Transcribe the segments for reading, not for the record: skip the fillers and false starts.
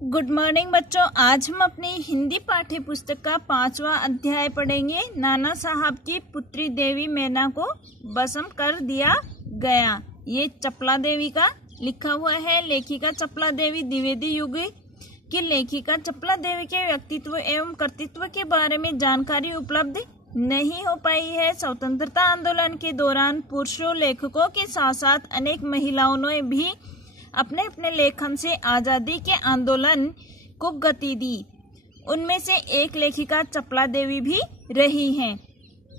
Good morning बच्चों। आज हम अपनी हिंदी पाठ्य पुस्तक का 5वां अध्याय पढ़ेंगे। नाना साहब की पुत्री देवी मैना को भस्म कर दिया गया। ये चपला देवी का लिखा हुआ है। लेखिका चपला देवी द्विवेदी युग की लेखिका चपला देवी के व्यक्तित्व एवं कर्तृत्व के बारे में जानकारी उपलब्ध नहीं हो पाई है। स्वतंत्रता आंदोलन के दौरान पुरुषों लेखकों के साथ साथ अनेक महिलाओं ने भी अपने अपने लेखन से आजादी के आंदोलन को गति दी। उनमें से एक लेखिका चपला देवी भी रही हैं।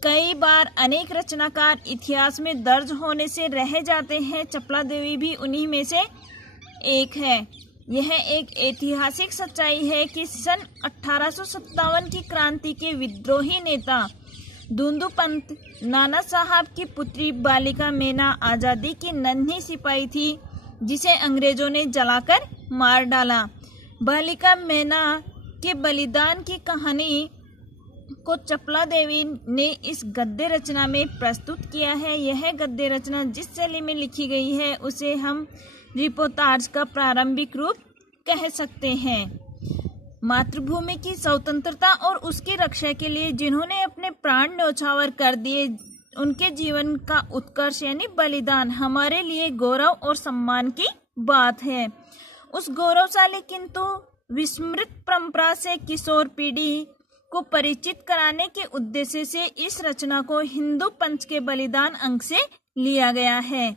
कई बार अनेक रचनाकार इतिहास में दर्ज होने से रह जाते हैं। चपला देवी भी उन्हीं में से एक है। यह एक ऐतिहासिक सच्चाई है कि सन 1857 की क्रांति के विद्रोही नेता दुंदू पंत नाना साहब की पुत्री बालिका मैना आजादी की नन्ही सिपाही थी, जिसे अंग्रेजों ने जलाकर मार डाला। बालिका मैना के बलिदान की कहानी को चपला देवी ने इस गद्य रचना में प्रस्तुत किया है। यह गद्य रचना जिस शैली में लिखी गई है उसे हम रिपोर्टाज का प्रारंभिक रूप कह सकते हैं। मातृभूमि की स्वतंत्रता और उसकी रक्षा के लिए जिन्होंने अपने प्राण न्यौछावर कर दिए, उनके जीवन का उत्कर्ष यानी बलिदान हमारे लिए गौरव और सम्मान की बात है। उस गौरवशाली किंतु विस्मृत परंपरा से किशोर पीढ़ी को परिचित कराने के उद्देश्य से इस रचना को हिंदू पंच के बलिदान अंक से लिया गया है।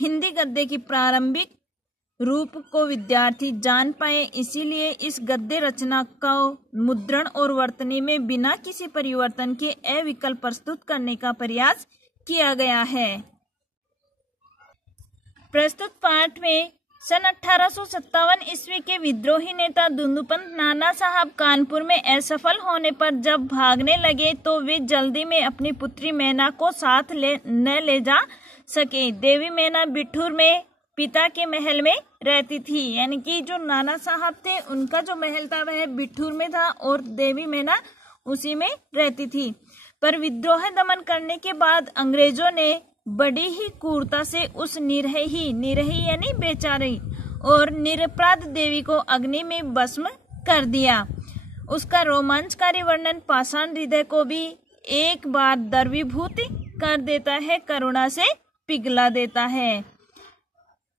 हिंदी गद्य की प्रारंभिक रूप को विद्यार्थी जान पाए, इसीलिए इस गद्य रचना का मुद्रण और वर्तनी में बिना किसी परिवर्तन के अविकल प्रस्तुत करने का प्रयास किया गया है। प्रस्तुत पाठ में सन 1857 ईस्वी के विद्रोही नेता दुंदूपंत नाना साहब कानपुर में असफल होने पर जब भागने लगे तो वे जल्दी में अपनी पुत्री मैना को साथ न ले जा सके। देवी मैना बिठूर में पिता के महल में रहती थी, यानी कि जो नाना साहब थे उनका जो महल था वह बिठूर में था और देवी मैना उसी में रहती थी। पर विद्रोह दमन करने के बाद अंग्रेजों ने बड़ी ही क्रूरता से उस निरही यानी बेचारी और निरपराध देवी को अग्नि में भस्म कर दिया। उसका रोमांचकारी वर्णन पाषाण हृदय को भी एक बार द्रवीभूत कर देता है, करुणा से पिघला देता है।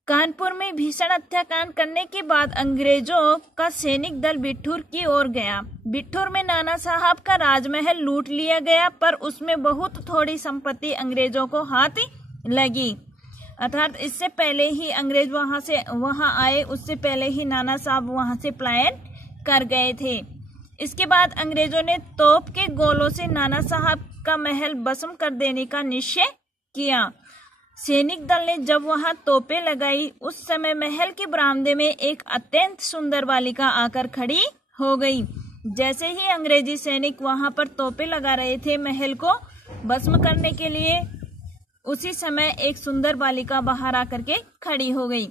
कानपुर में भीषण हत्याकांड करने के बाद अंग्रेजों का सैनिक दल बिठूर की ओर गया। बिठूर में नाना साहब का राजमहल लूट लिया गया, पर उसमें बहुत थोड़ी संपत्ति अंग्रेजों को हाथ लगी। अर्थात इससे पहले ही अंग्रेज वहां आए, उससे पहले ही नाना साहब वहां से पलायन कर गए थे। इसके बाद अंग्रेजों ने तोप के गोलों से नाना साहब का महल भस्म कर देने का निश्चय किया। सैनिक दल ने जब वहां तोपें लगाई, उस समय महल के बरामदे में एक अत्यंत सुंदर बालिका आकर खड़ी हो गई। जैसे ही अंग्रेजी सैनिक वहां पर तोपें लगा रहे थे महल को भस्म करने के लिए, उसी समय एक सुंदर बालिका बाहर आकर के खड़ी हो गई।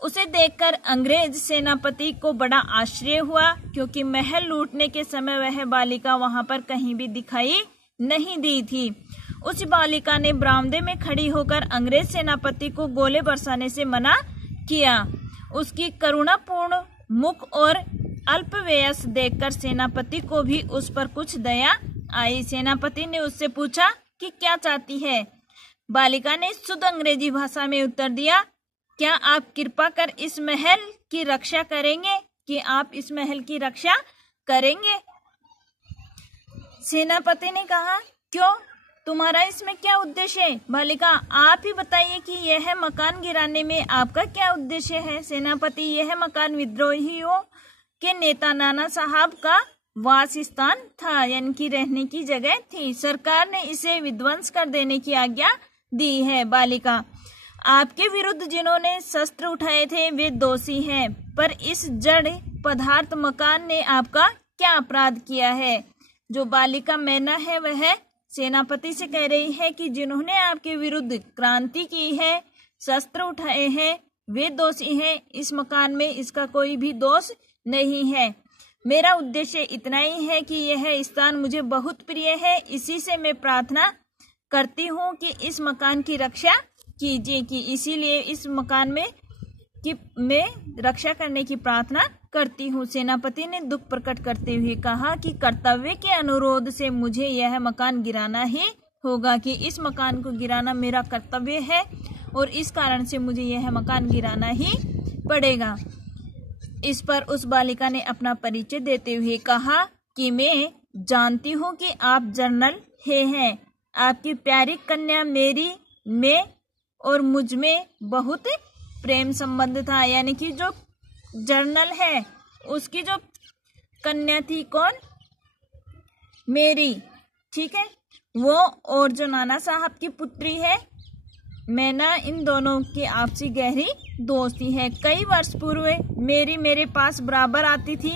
उसे देखकर अंग्रेज सेनापति को बड़ा आश्चर्य हुआ, क्योंकि महल लूटने के समय वह बालिका वहां पर कहीं भी दिखाई नहीं दी थी। उस बालिका ने बरामदे में खड़ी होकर अंग्रेज सेनापति को गोले बरसाने से मना किया। उसकी करुणापूर्ण मुख और अल्प वयस देखकर सेनापति को भी उस पर कुछ दया आई। सेनापति ने उससे पूछा कि क्या चाहती है। बालिका ने शुद्ध अंग्रेजी भाषा में उत्तर दिया, क्या आप कृपा कर इस महल की रक्षा करेंगे? कि आप इस महल की रक्षा करेंगे? सेनापति ने कहा, क्यों, तुम्हारा इसमें क्या उद्देश्य है? बालिका, आप ही बताइए कि यह मकान गिराने में आपका क्या उद्देश्य है? सेनापति, यह मकान विद्रोहियों के नेता नाना साहब का वास स्थान था, यानी कि रहने की जगह थी। सरकार ने इसे विध्वंस कर देने की आज्ञा दी है। बालिका, आपके विरुद्ध जिन्होंने शस्त्र उठाए थे वे दोषी हैं, पर इस जड़ पदार्थ मकान ने आपका क्या अपराध किया है? जो बालिका मैना है वह सेनापति से कह रही है कि जिन्होंने आपके विरुद्ध क्रांति की है, शस्त्र उठाए हैं, वे दोषी हैं। इस मकान में इसका कोई भी दोष नहीं है। मेरा उद्देश्य इतना ही है कि यह स्थान मुझे बहुत प्रिय है, इसी से मैं प्रार्थना करती हूँ कि इस मकान की रक्षा कीजिए, कि इसीलिए इस मकान में की मैं रक्षा करने की प्रार्थना करती हूँ। सेनापति ने दुख प्रकट करते हुए कहा कि कर्तव्य के अनुरोध से मुझे यह मकान गिराना ही होगा, कि इस मकान को गिराना मेरा कर्तव्य है और इस कारण से मुझे यह मकान गिराना ही पड़ेगा। इस पर उस बालिका ने अपना परिचय देते हुए कहा कि मैं जानती हूँ कि आप जनरल हे हैं। आपकी प्यारी कन्या मेरी में और मुझ में बहुत प्रेम संबंध था। यानी कि जो जनरल है उसकी जो कन्या थी कौन? मेरी, ठीक है, वो, और जो नाना साहब की पुत्री है मैना, इन दोनों की आपसी गहरी दोस्ती है। कई वर्ष पूर्व मेरी मेरे पास बराबर आती थी,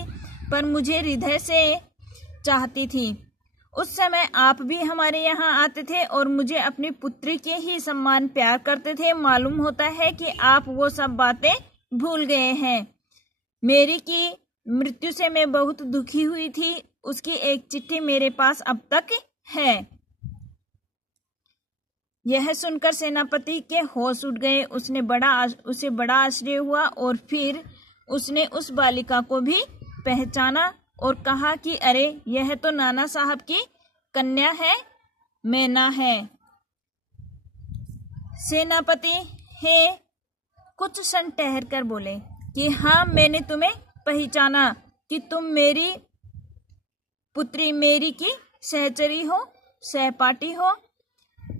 पर मुझे हृदय से चाहती थी। उस समय आप भी हमारे यहाँ आते थे और मुझे अपनी पुत्री के ही समान प्यार करते थे। मालूम होता है कि आप वो सब बातें भूल गए हैं। मेरी की मृत्यु से मैं बहुत दुखी हुई थी। उसकी एक चिट्ठी मेरे पास अब तक है। यह सुनकर सेनापति के होश उड़ गए। उसे बड़ा आश्चर्य हुआ और फिर उसने उस बालिका को भी पहचाना और कहा कि अरे, यह तो नाना साहब की कन्या है, मैना है। सेनापति हे कुछ क्षण ठहर कर बोले कि हाँ, मैंने तुम्हें पहचाना कि तुम मेरी पुत्री मेरी की सहचरी हो, सहपाठी हो,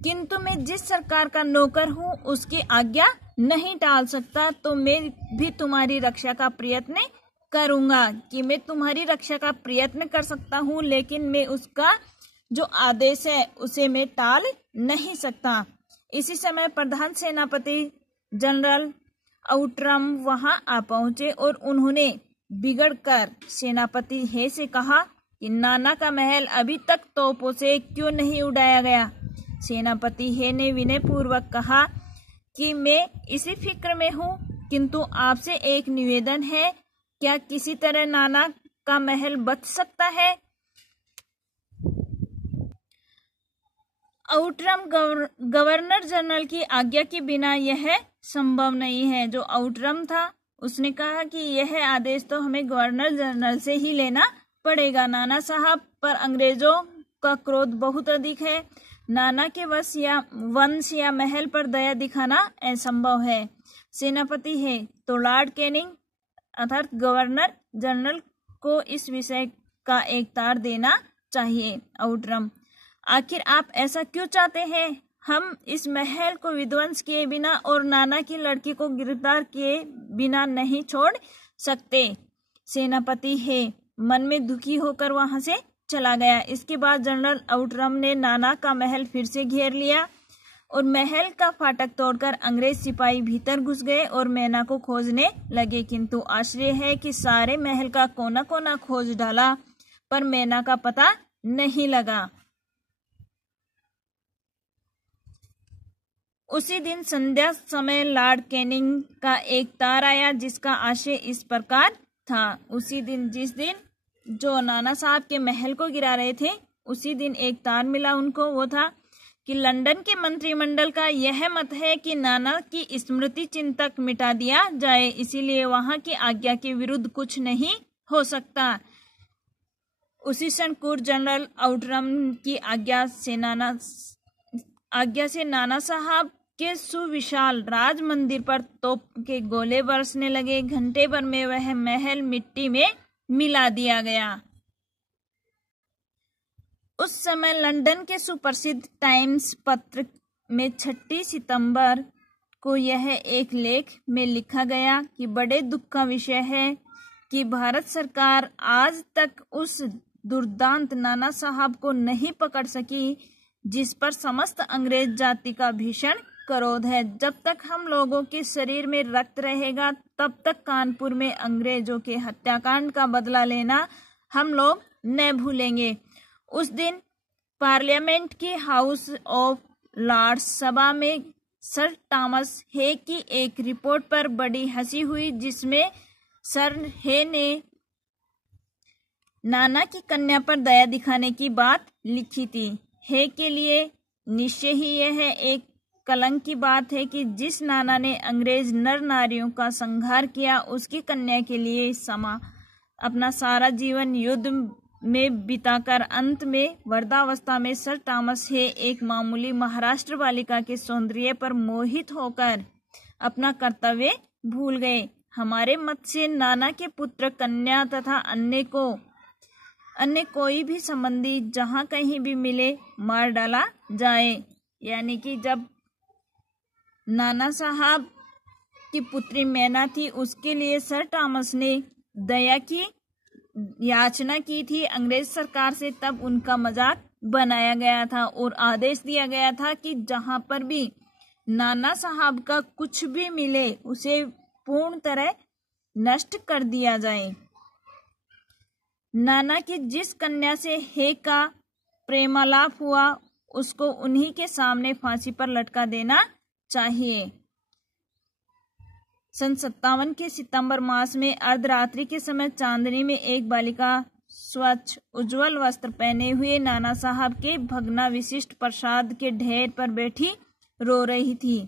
किंतु मैं जिस सरकार का नौकर हूँ उसकी आज्ञा नहीं टाल सकता। तो मैं भी तुम्हारी रक्षा का प्रयत्न करूंगा, कि मैं तुम्हारी रक्षा का प्रयत्न कर सकता हूँ, लेकिन मैं उसका जो आदेश है उसे मैं टाल नहीं सकता। इसी समय प्रधान सेनापति जनरल आउट्रम वहां आ पहुंचे और उन्होंने बिगड़कर सेनापति हे से कहा कि नाना का महल अभी तक तोपों से क्यों नहीं उड़ाया गया। सेनापति हे ने विनय पूर्वक कहा कि मैं इसी फिक्र में हूँ, किंतु आपसे एक निवेदन है, क्या किसी तरह नाना का महल बच सकता है? आउट्रम गवर्नर जनरल की आज्ञा के बिना यह संभव नहीं है। जो आउट्रम था उसने कहा कि यह आदेश तो हमें गवर्नर जनरल से ही लेना पड़ेगा। नाना साहब पर अंग्रेजों का क्रोध बहुत अधिक है। नाना के वंश या महल पर दया दिखाना असंभव है। सेनापति है तो लॉर्ड कैनिंग अर्थात गवर्नर जनरल को इस विषय का एक तार देना चाहिए। आउट्रम, आखिर आप ऐसा क्यों चाहते हैं? हम इस महल को विध्वंस किए बिना और नाना की लड़की को गिरफ्तार किए बिना नहीं छोड़ सकते। सेनापति है मन में दुखी होकर वहां से चला गया। इसके बाद जनरल आउट्रम ने नाना का महल फिर से घेर लिया और महल का फाटक तोड़कर अंग्रेज सिपाही भीतर घुस गए और मैना को खोजने लगे। किंतु आश्चर्य है कि सारे महल का कोना कोना खोज डाला, पर मैना का पता नहीं लगा। उसी दिन संध्या समय लॉर्ड कैनिंग का एक तार आया, जिसका आशय इस प्रकार था। उसी दिन जिस दिन जो नाना साहब के महल को गिरा रहे थे, उसी दिन एक तार मिला उनको। वो था कि लंदन के मंत्रिमंडल का यह मत है कि नाना की स्मृति चिन्ह मिटा दिया जाए, इसीलिए वहां की आज्ञा के विरुद्ध कुछ नहीं हो सकता। उसी क्षण कुर जनरल आउट्रम की आज्ञा से नाना साहब के सुविशाल राज मंदिर पर तोप के गोले बरसने लगे। घंटे भर में वह महल मिट्टी में मिला दिया गया। उस समय लंदन के सुप्रसिद्ध टाइम्स पत्र में 6 सितंबर को यह एक लेख में लिखा गया कि बड़े दुख का विषय है कि भारत सरकार आज तक उस दुर्दांत नाना साहब को नहीं पकड़ सकी, जिस पर समस्त अंग्रेज जाति का भीषण क्रोध है। जब तक हम लोगों के शरीर में रक्त रहेगा, तब तक कानपुर में अंग्रेजों के हत्याकांड का बदला लेना हम लोग न भूलेंगे। उस दिन पार्लियामेंट की हाउस ऑफ लॉर्ड्स सभा में सर थॉमस हे की एक रिपोर्ट पर बड़ी हंसी हुई, जिसमें सर हे ने नाना की कन्या पर दया दिखाने की बात लिखी थी। हे के लिए निश्चय ही यह एक कलंक की बात है कि जिस नाना ने अंग्रेज नर नारियों का संहार किया, उसकी कन्या के लिए अपना सारा जीवन युद्ध में बिताकर अंत में वृद्धावस्था में सर थॉमस हे एक मामूली महाराष्ट्र बालिका के सौंदर्य पर मोहित होकर अपना कर्तव्य भूल गए। हमारे मत से नाना के पुत्र, कन्या तथा अन्य कोई भी संबंधी जहां कहीं भी मिले मार डाला जाए। यानी कि जब नाना साहब की पुत्री मैना थी, उसके लिए सर थॉमस ने दया की याचना की थी अंग्रेज सरकार से, तब उनका मजाक बनाया गया था और आदेश दिया गया था कि जहां पर भी नाना साहब का कुछ भी मिले उसे पूर्ण तरह नष्ट कर दिया जाए। नाना की जिस कन्या से हे का प्रेमालाप हुआ, उसको उन्हीं के सामने फांसी पर लटका देना चाहिए। सन 57 के सितंबर मास में अर्धरात्रि के समय चांदनी में एक बालिका स्वच्छ उज्जवल वस्त्र पहने हुए नाना साहब के भगना विशिष्ट प्रसाद के ढेर पर बैठी रो रही थी।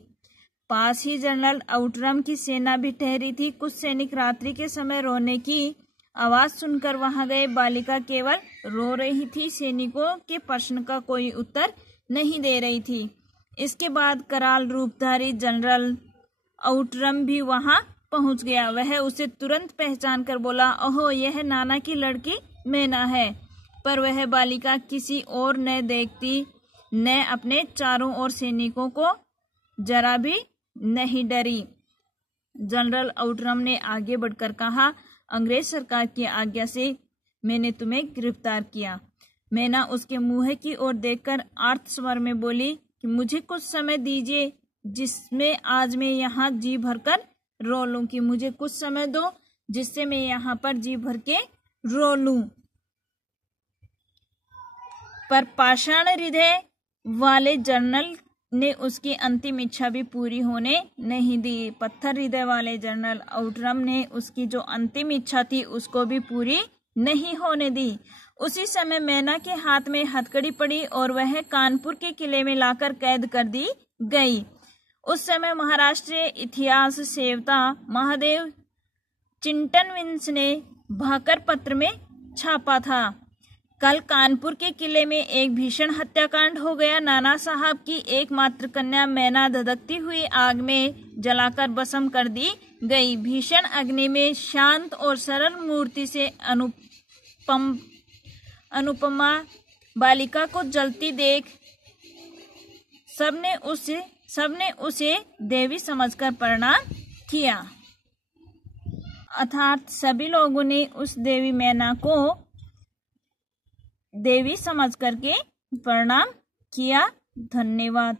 पास ही जनरल आउटरम की सेना भी ठहरी थी। कुछ सैनिक रात्रि के समय रोने की आवाज सुनकर वहां गए। बालिका केवल रो रही थी, सैनिकों के प्रश्न का कोई उत्तर नहीं दे रही थी। इसके बाद कराल रूपधारी जनरल आउटरम भी वहां पहुंच गया। वह उसे तुरंत पहचान कर बोला, ओहो, यह नाना की लड़की मैना है। पर वह बालिका किसी और न देखती, न अपने चारों ओर सैनिकों को जरा भी नहीं डरी। जनरल आउटरम ने आगे बढ़कर कहा, अंग्रेज सरकार की आज्ञा से मैंने तुम्हें गिरफ्तार किया। मैना उसके मुंह की ओर देखकर आर्त स्वर में बोली कि मुझे कुछ समय दीजिए, जिसमें आज मैं यहाँ जी भरकर रो लूं, कि मुझे कुछ समय दो जिससे मैं यहाँ पर जी भर के रो लूं। पर पाषाण हृदय वाले जनरल ने उसकी अंतिम इच्छा भी पूरी होने नहीं दी। पत्थर हृदय वाले जनरल आउटरम ने उसकी जो अंतिम इच्छा थी उसको भी पूरी नहीं होने दी। उसी समय मैना के हाथ में हथकड़ी पड़ी और वह कानपुर के किले में लाकर कैद कर दी गई। उस समय महाराष्ट्रीय इतिहास सेवता महादेव चिंटनविंस ने भाकर पत्र में छापा था, कल कानपुर के किले में एक भीषण हत्याकांड हो गया। नाना साहब की एकमात्र कन्या मैना धधकती हुई आग में जलाकर भस्म कर दी गई। भीषण अग्नि में शांत और सरल मूर्ति से अनुपमा बालिका को जलती देख सबने उसे देवी समझकर प्रणाम किया। अर्थात सभी लोगों ने उस देवी मैना को देवी समझ करके प्रणाम किया। धन्यवाद।